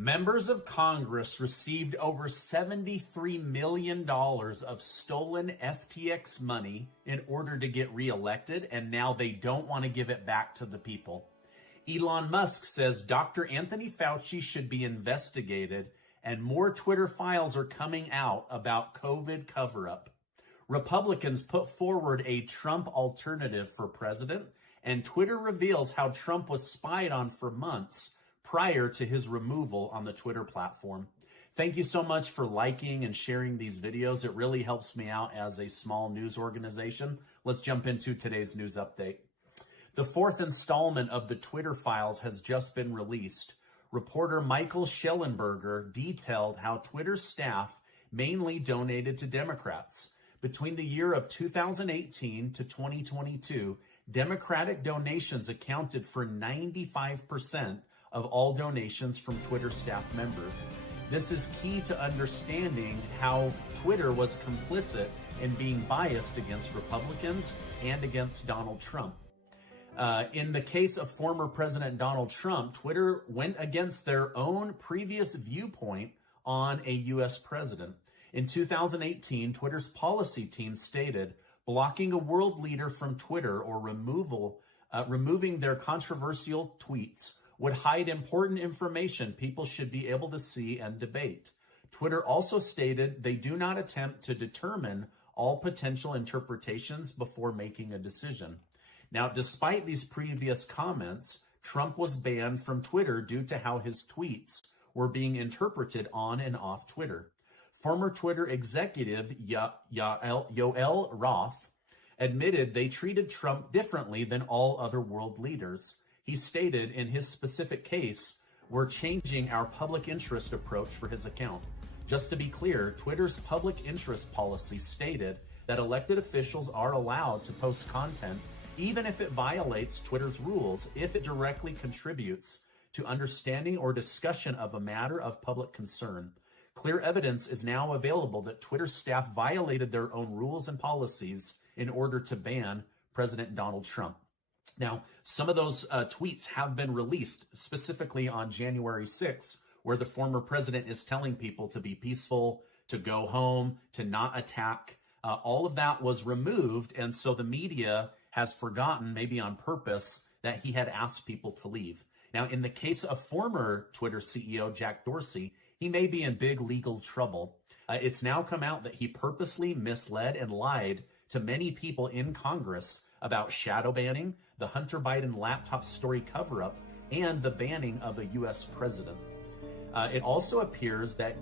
Members of Congress received over $73 million of stolen FTX money in order to get reelected, and now they don't want to give it back to the people. Elon Musk says Dr. Anthony Fauci should be investigated, and more Twitter files are coming out about COVID cover-up. Republicans put forward a Trump alternative for president, and Twitter reveals how Trump was spied on for months prior to his removal on the Twitter platform. Thank you so much for liking and sharing these videos. It really helps me out as a small news organization. Let's jump into today's news update. The fourth installment of the Twitter files has just been released. Reporter Michael Schellenberger detailed how Twitter staff mainly donated to Democrats. Between the year of 2018 to 2022, Democratic donations accounted for 95% of all donations from Twitter staff members. This is key to understanding how Twitter was complicit in being biased against Republicans and against Donald Trump. In the case of former President Donald Trump, Twitter went against their own previous viewpoint on a U.S. president. In 2018, Twitter's policy team stated blocking a world leader from Twitter or removing their controversial tweets would hide important information people should be able to see and debate. Twitter also stated they do not attempt to determine all potential interpretations before making a decision. Now, despite these previous comments, Trump was banned from Twitter due to how his tweets were being interpreted on and off Twitter. Former Twitter executive Yoel Roth admitted they treated Trump differently than all other world leaders. He stated in his specific case, we're changing our public interest approach for his account. Just to be clear, Twitter's public interest policy stated that elected officials are allowed to post content even if it violates Twitter's rules, if it directly contributes to understanding or discussion of a matter of public concern. Clear evidence is now available that Twitter staff violated their own rules and policies in order to ban President Donald Trump. Now, some of those tweets have been released, specifically on January 6th, where the former president is telling people to be peaceful, to go home, to not attack. All of that was removed, and so the media has forgotten, maybe on purpose, that he had asked people to leave. Now, in the case of former Twitter CEO Jack Dorsey, he may be in big legal trouble. It's now come out that he purposely misled and lied to many people in Congress about shadow banning, the Hunter Biden laptop story cover-up, and the banning of a U.S. president. It also appears that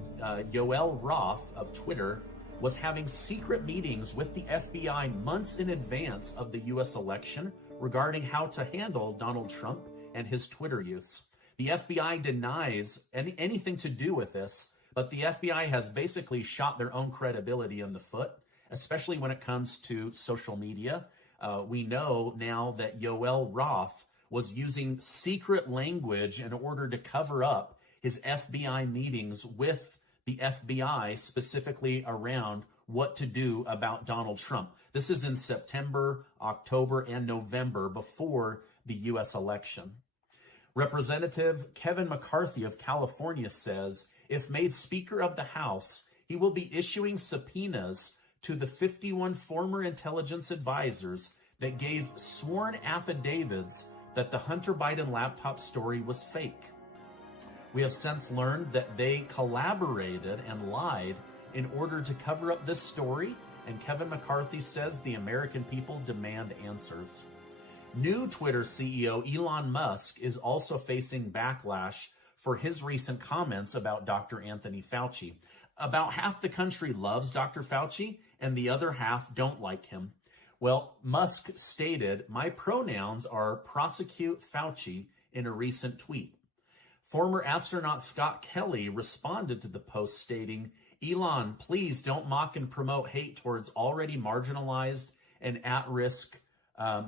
Yoel Roth of Twitter was having secret meetings with the FBI months in advance of the U.S. election regarding how to handle Donald Trump and his Twitter use. The FBI denies anything to do with this, but the FBI has basically shot their own credibility in the foot, especially when it comes to social media. We know now that Yoel Roth was using secret language in order to cover up his FBI meetings with the FBI, specifically around what to do about Donald Trump. This is in September, October, and November before the U.S. election. Representative Kevin McCarthy of California says if made Speaker of the House, he will be issuing subpoenas to the 51 former intelligence advisors that gave sworn affidavits that the Hunter Biden laptop story was fake. We have since learned that they collaborated and lied in order to cover up this story, and Kevin McCarthy says the American people demand answers. New Twitter CEO Elon Musk is also facing backlash for his recent comments about Dr. Anthony Fauci. About half the country loves Dr. Fauci, and the other half don't like him. Well, Musk stated, "My pronouns are prosecute Fauci," in a recent tweet. Former astronaut Scott Kelly responded to the post stating, "Elon, please don't mock and promote hate towards already marginalized and at-risk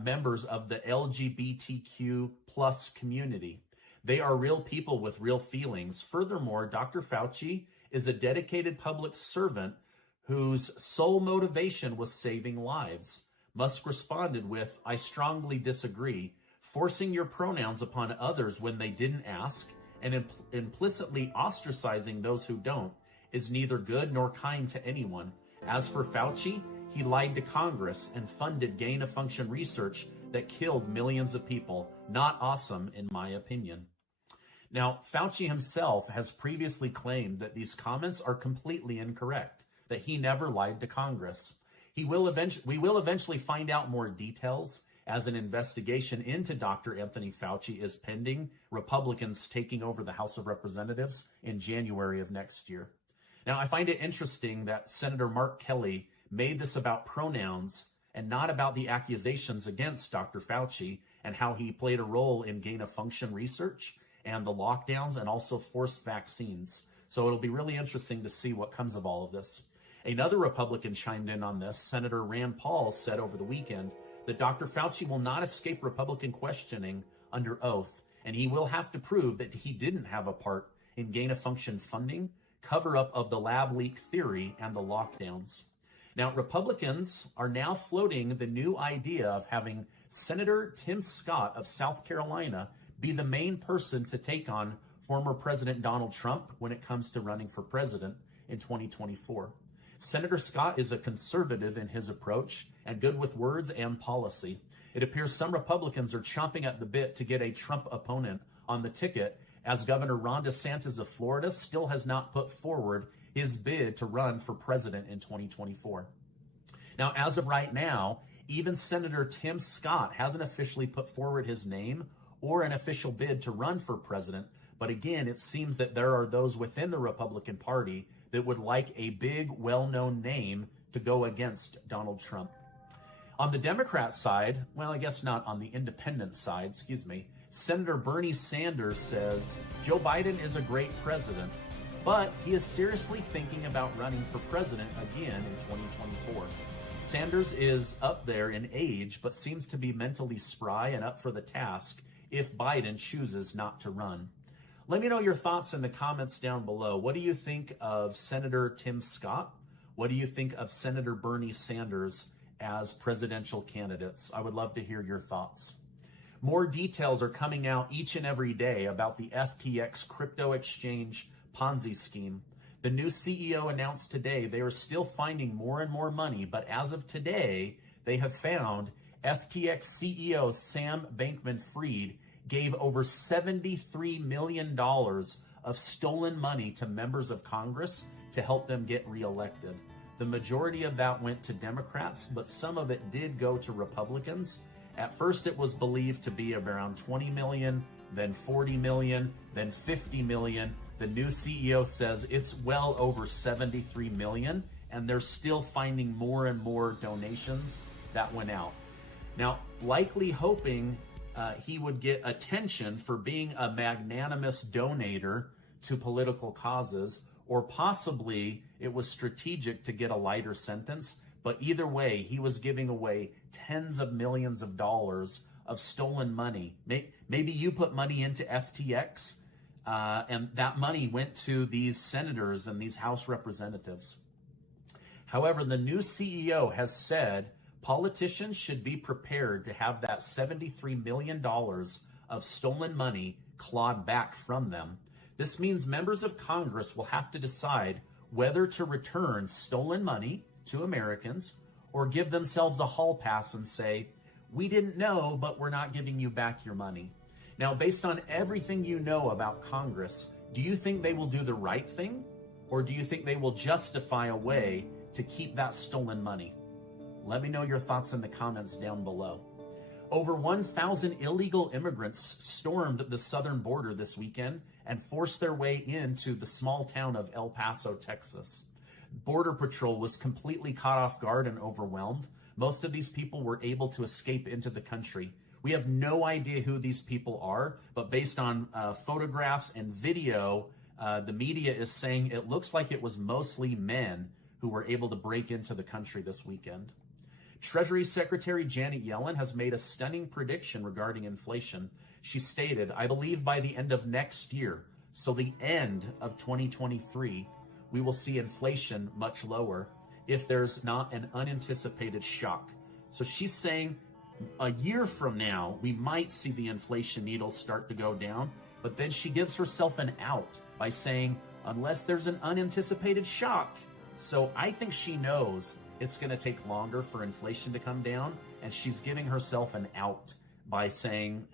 members of the LGBTQ plus community. They are real people with real feelings. Furthermore, Dr. Fauci is a dedicated public servant whose sole motivation was saving lives." Musk responded with, "I strongly disagree. Forcing your pronouns upon others when they didn't ask and implicitly ostracizing those who don't is neither good nor kind to anyone. As for Fauci, he lied to Congress and funded gain-of-function research that killed millions of people. Not awesome, in my opinion. Now, Fauci himself has previously claimed that these comments are completely incorrect, that he never lied to Congress. We will eventually find out more details as an investigation into Dr. Anthony Fauci is pending, Republicans taking over the House of Representatives in January of next year. Now, I find it interesting that Senator Mark Kelly made this about pronouns and not about the accusations against Dr. Fauci and how he played a role in gain-of-function research and the lockdowns and also forced vaccines. So it'll be really interesting to see what comes of all of this. Another Republican chimed in on this. Senator Rand Paul said over the weekend that Dr. Fauci will not escape Republican questioning under oath, and he will have to prove that he didn't have a part in gain-of-function funding, cover-up of the lab leak theory, and the lockdowns. Now, Republicans are now floating the new idea of having Senator Tim Scott of South Carolina be the main person to take on former President Donald Trump when it comes to running for president in 2024. Senator Scott is a conservative in his approach and good with words and policy. It appears some Republicans are chomping at the bit to get a Trump opponent on the ticket, as Governor Ron DeSantis of Florida still has not put forward his bid to run for president in 2024. Now, as of right now, even Senator Tim Scott hasn't officially put forward his name or an official bid to run for president. But again, it seems that there are those within the Republican Party that would like a big, well-known name to go against Donald Trump. On the Democrat side, well, I guess not on the independent side, Senator Bernie Sanders says Joe Biden is a great president, but he is seriously thinking about running for president again in 2024. Sanders is up there in age, but seems to be mentally spry and up for the task if Biden chooses not to run. Let me know your thoughts in the comments down below. What do you think of Senator Tim Scott? What do you think of Senator Bernie Sanders as presidential candidates? I would love to hear your thoughts. More details are coming out each and every day about the FTX crypto exchange Ponzi scheme. The new CEO announced today they are still finding more and more money, but as of today, they have found FTX CEO Sam Bankman-Fried gave over $73 million of stolen money to members of Congress to help them get reelected. The majority of that went to Democrats, but some of it did go to Republicans. At first, it was believed to be around 20 million, then 40 million, then 50 million. The new CEO says it's well over 73 million, and they're still finding more and more donations that went out. Now, likely hoping he would get attention for being a magnanimous donator to political causes, or possibly it was strategic to get a lighter sentence. But either way, he was giving away tens of millions of dollars of stolen money. Maybe you put money into FTX, and that money went to these senators and these House representatives. However, the new CEO has said politicians should be prepared to have that $73 million of stolen money clawed back from them. This means members of Congress will have to decide whether to return stolen money to Americans or give themselves a hall pass and say, we didn't know, but we're not giving you back your money. Now, based on everything you know about Congress, do you think they will do the right thing, or do you think they will justify a way to keep that stolen money? Let me know your thoughts in the comments down below. Over 1,000 illegal immigrants stormed the southern border this weekend and forced their way into the small town of El Paso, Texas. Border Patrol was completely caught off guard and overwhelmed. Most of these people were able to escape into the country. We have no idea who these people are, but based on photographs and video, the media is saying it looks like it was mostly men who were able to break into the country this weekend. Treasury Secretary Janet Yellen has made a stunning prediction regarding inflation. She stated, I believe by the end of next year, so the end of 2023, we will see inflation much lower if there's not an unanticipated shock. So she's saying a year from now, we might see the inflation needle start to go down But then she gives herself an out by saying, unless there's an unanticipated shock. So I think she knows it's going to take longer for inflation to come down, and she's giving herself an out by saying,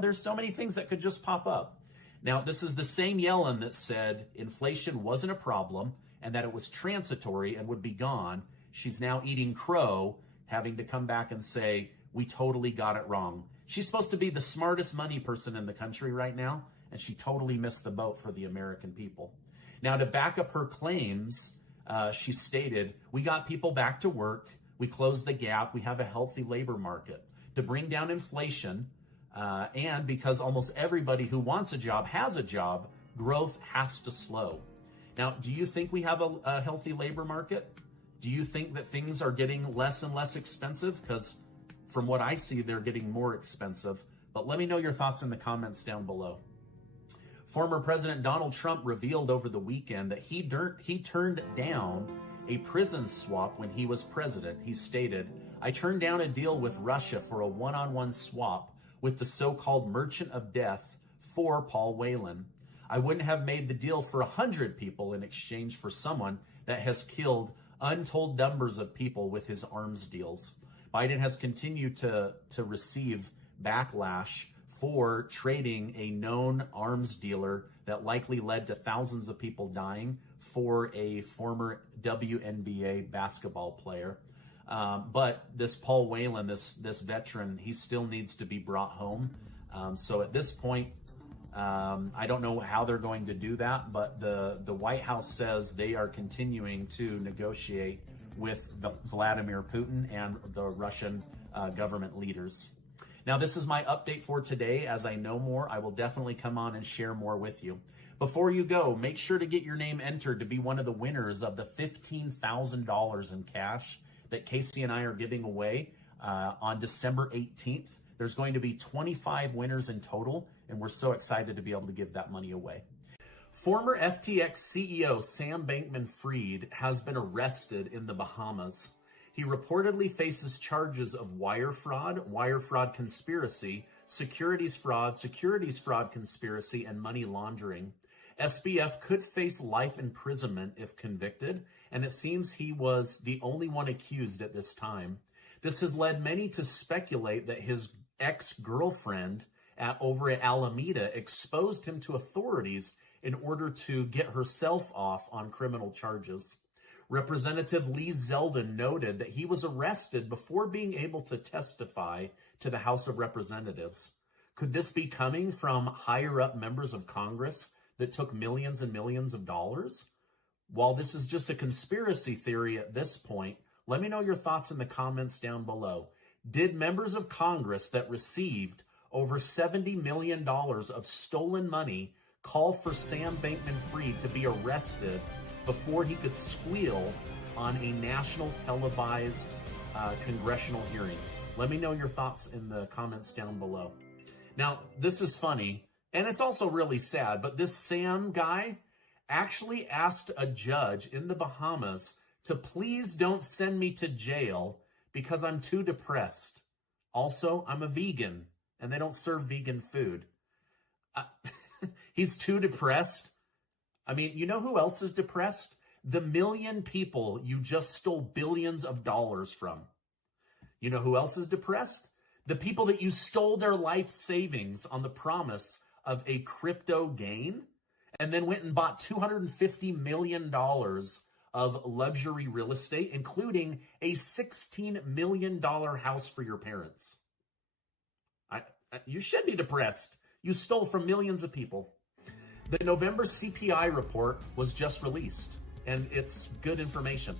there's so many things that could just pop up. Now, this is the same Yellen that said inflation wasn't a problem and that it was transitory and would be gone. She's now eating crow, having to come back and say, we totally got it wrong. She's supposed to be the smartest money person in the country right now, and she totally missed the boat for the American people. Now, to back up her claims, she stated, we got people back to work, we closed the gap, we have a healthy labor market. To bring down inflation, and because almost everybody who wants a job has a job, growth has to slow. Now, do you think we have a healthy labor market? Do you think that things are getting less and less expensive? Because from what I see, they're getting more expensive. But let me know your thoughts in the comments down below. Former President Donald Trump revealed over the weekend that he turned down a prison swap when he was president. He stated, I turned down a deal with Russia for a one-on-one swap with the so-called Merchant of Death for Paul Whelan. I wouldn't have made the deal for 100 people in exchange for someone that has killed untold numbers of people with his arms deals. Biden has continued to receive backlash for trading a known arms dealer that likely led to thousands of people dying for a former WNBA basketball player. But this Paul Whelan, this veteran, he still needs to be brought home. So at this point, I don't know how they're going to do that, but the White House says they are continuing to negotiate with Vladimir Putin and the Russian government leaders. Now, this is my update for today. As I know more, I will definitely come on and share more with you. Before you go, make sure to get your name entered to be one of the winners of the $15,000 in cash that Casey and I are giving away on December 18th. There's going to be 25 winners in total, and we're so excited to be able to give that money away. Former FTX CEO Sam Bankman-Fried has been arrested in the Bahamas. He reportedly faces charges of wire fraud conspiracy, securities fraud conspiracy, and money laundering. SBF could face life imprisonment if convicted, and it seems he was the only one accused at this time. This has led many to speculate that his ex-girlfriend over at Alameda exposed him to authorities in order to get herself off on criminal charges. Representative Lee Zeldin noted that he was arrested before being able to testify to the House of Representatives. Could this be coming from higher-up members of Congress that took millions and millions of dollars? While this is just a conspiracy theory at this point, let me know your thoughts in the comments down below. Did members of Congress that received over $70 million of stolen money call for Sam Bankman-Fried to be arrested before he could squeal on a national televised congressional hearing? Let me know your thoughts in the comments down below. Now, this is funny, and it's also really sad, but this Sam guy actually asked a judge in the Bahamas to please don't send me to jail because I'm too depressed. Also, I'm a vegan, and they don't serve vegan food. He's too depressed. I mean, you know who else is depressed? The million people you just stole billions of dollars from. You know who else is depressed? The people that you stole their life savings on the promise of a crypto gain and then went and bought $250 million of luxury real estate, including a $16 million house for your parents. You should be depressed. You stole from millions of people. The November CPI report was just released, and it's good information.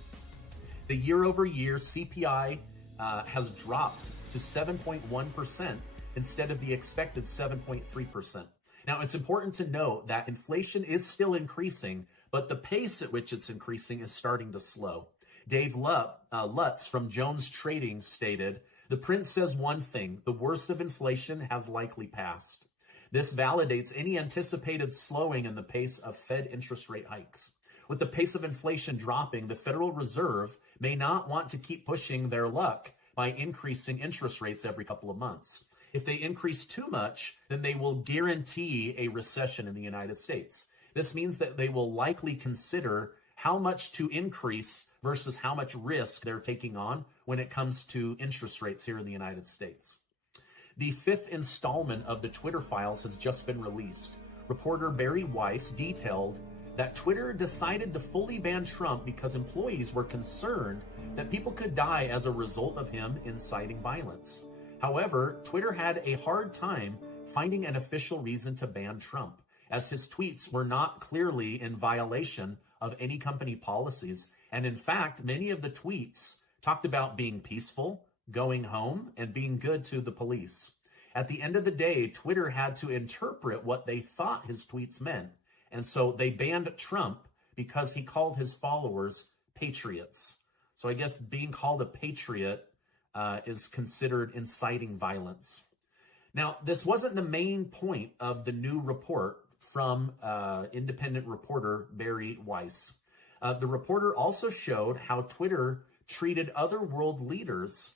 The year-over-year CPI has dropped to 7.1% instead of the expected 7.3%. Now, it's important to note that inflation is still increasing, but the pace at which it's increasing is starting to slow. Dave Lutz from Jones Trading stated, "The prince says one thing, the worst of inflation has likely passed. This validates any anticipated slowing in the pace of Fed interest rate hikes. With the pace of inflation dropping, the Federal Reserve may not want to keep pushing their luck by increasing interest rates every couple of months. If they increase too much, then they will guarantee a recession in the United States. This means that they will likely consider how much to increase versus how much risk they're taking on when it comes to interest rates here in the United States. The 5th installment of the Twitter files has just been released. Reporter Barry Weiss detailed that Twitter decided to fully ban Trump because employees were concerned that people could die as a result of him inciting violence. However, Twitter had a hard time finding an official reason to ban Trump, as his tweets were not clearly in violation of any company policies. And in fact, many of the tweets talked about being peaceful, going home, and being good to the police. At the end of the day, Twitter had to interpret what they thought his tweets meant. And so they banned Trump because he called his followers patriots. So I guess being called a patriot is considered inciting violence. Now, this wasn't the main point of the new report from independent reporter Barry Weiss. The reporter also showed how Twitter treated other world leaders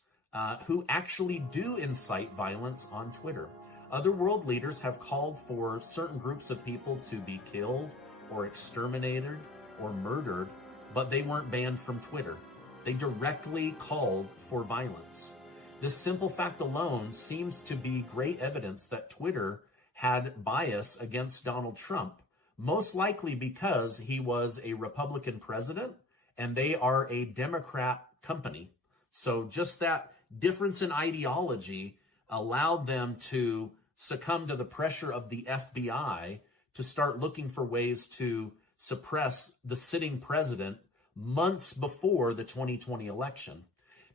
who actually do incite violence on Twitter. Other world leaders have called for certain groups of people to be killed or exterminated or murdered, but they weren't banned from Twitter. They directly called for violence. This simple fact alone seems to be great evidence that Twitter had bias against Donald Trump, most likely because he was a Republican president and they are a Democrat company. So just that difference in ideology allowed them to succumb to the pressure of the FBI to start looking for ways to suppress the sitting president months before the 2020 election.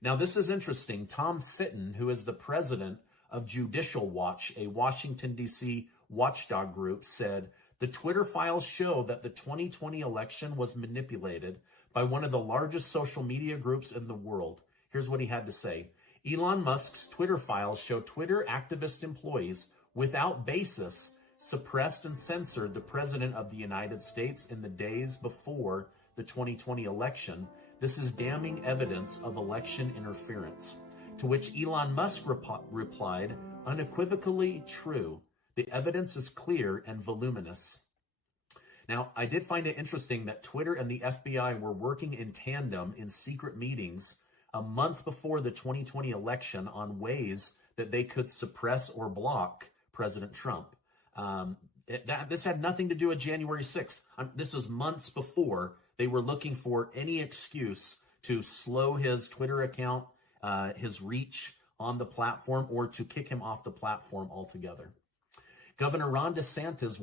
Now, this is interesting. Tom Fitton, who is the president of Judicial Watch, a Washington, D.C. watchdog group, said, "The Twitter files show that the 2020 election was manipulated by one of the largest social media groups in the world." Here's what he had to say. Elon Musk's Twitter files show Twitter activist employees, without basis, suppressed and censored the president of the United States in the days before the 2020 election. This is damning evidence of election interference. To which Elon Musk replied, "Unequivocally true. The evidence is clear and voluminous." Now, I did find it interesting that Twitter and the FBI were working in tandem in secret meetings a month before the 2020 election on ways that they could suppress or block President Trump. This had nothing to do with January 6th. This was months before. They were looking for any excuse to slow his Twitter account, his reach on the platform, or to kick him off the platform altogether. Governor Ron DeSantis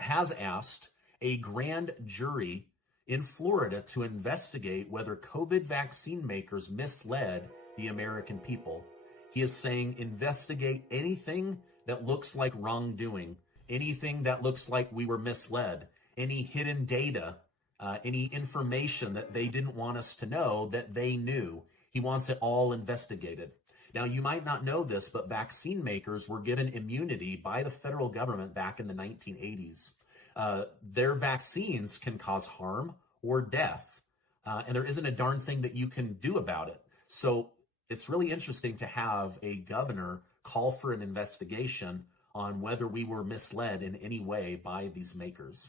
has asked a grand jury in Florida to investigate whether COVID vaccine makers misled the American people. He is saying investigate anything that looks like wrongdoing, anything that looks like we were misled, any hidden data, any information that they didn't want us to know that they knew. He wants it all investigated. Now, you might not know this, but vaccine makers were given immunity by the federal government back in the 1980s. Their vaccines can cause harm or death, and there isn't a darn thing that you can do about it. So it's really interesting to have a governor call for an investigation on whether we were misled in any way by these makers.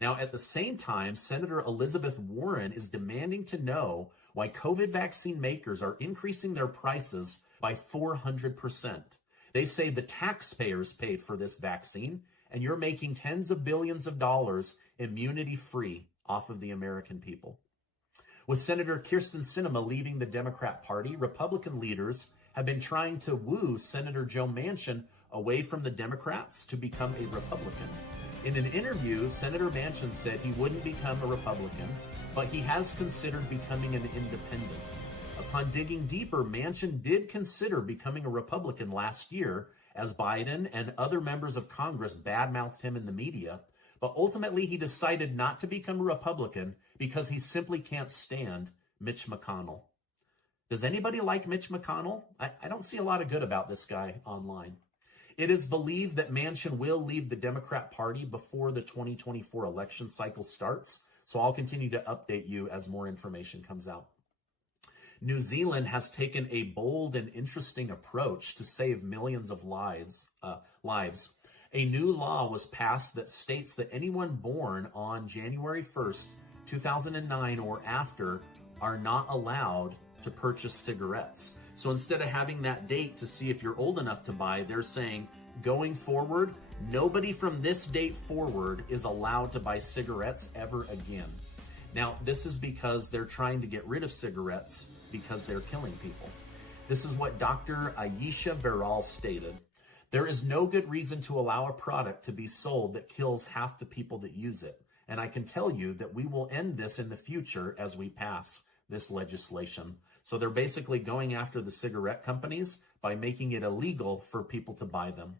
Now, at the same time, Senator Elizabeth Warren is demanding to know why COVID vaccine makers are increasing their prices by 400%. They say the taxpayers paid for this vaccine, and you're making tens of billions of dollars immunity-free off of the American people. With Senator Kyrsten Sinema leaving the Democrat Party, Republican leaders have been trying to woo Senator Joe Manchin away from the Democrats to become a Republican. In an interview, Senator Manchin said he wouldn't become a Republican, but he has considered becoming an independent. Upon digging deeper, Manchin did consider becoming a Republican last year as Biden and other members of Congress badmouthed him in the media, but ultimately he decided not to become a Republican because he simply can't stand Mitch McConnell. Does anybody like Mitch McConnell? I don't see a lot of good about this guy online. It is believed that Manchin will leave the Democrat Party before the 2024 election cycle starts, so I'll continue to update you as more information comes out. New Zealand has taken a bold and interesting approach to save millions of lives. A new law was passed that states that anyone born on January 1st, 2009 or after are not allowed to purchase cigarettes. So instead of having that date to see if you're old enough to buy, they're saying going forward, nobody from this date forward is allowed to buy cigarettes ever again. Now, this is because they're trying to get rid of cigarettes because they're killing people. This is what Dr. Ayesha Veral stated. There is no good reason to allow a product to be sold that kills half the people that use it. And I can tell you that we will end this in the future as we pass this legislation. So they're basically going after the cigarette companies by making it illegal for people to buy them.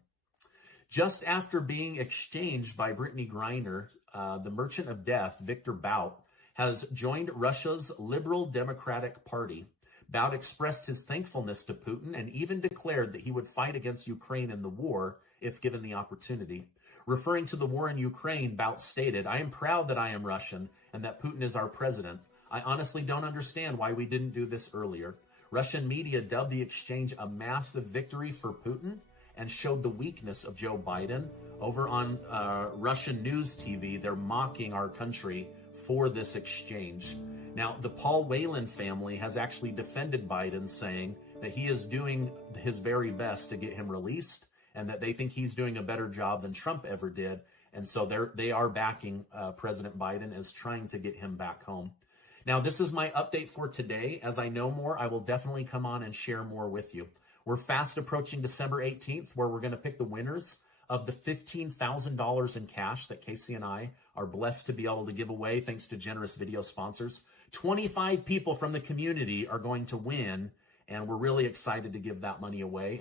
Just after being exchanged by Brittany Griner, the Merchant of Death, Victor Bout, has joined Russia's Liberal Democratic Party. Bout expressed his thankfulness to Putin and even declared that he would fight against Ukraine in the war if given the opportunity. Referring to the war in Ukraine, Bout stated, "I am proud that I am Russian and that Putin is our president. I honestly don't understand why we didn't do this earlier." Russian media dubbed the exchange a massive victory for Putin and showed the weakness of Joe Biden. Over on Russian news TV, they're mocking our country for this exchange. Now, the Paul Whelan family has actually defended Biden, saying that he is doing his very best to get him released and that they think he's doing a better job than Trump ever did. And so they are backing President Biden as trying to get him back home. Now, this is my update for today. As I know more, I will definitely come on and share more with you. We're fast approaching December 18th, where we're going to pick the winners of the $15,000 in cash that Casey and I are blessed to be able to give away thanks to generous video sponsors. 25 people from the community are going to win, and we're really excited to give that money away.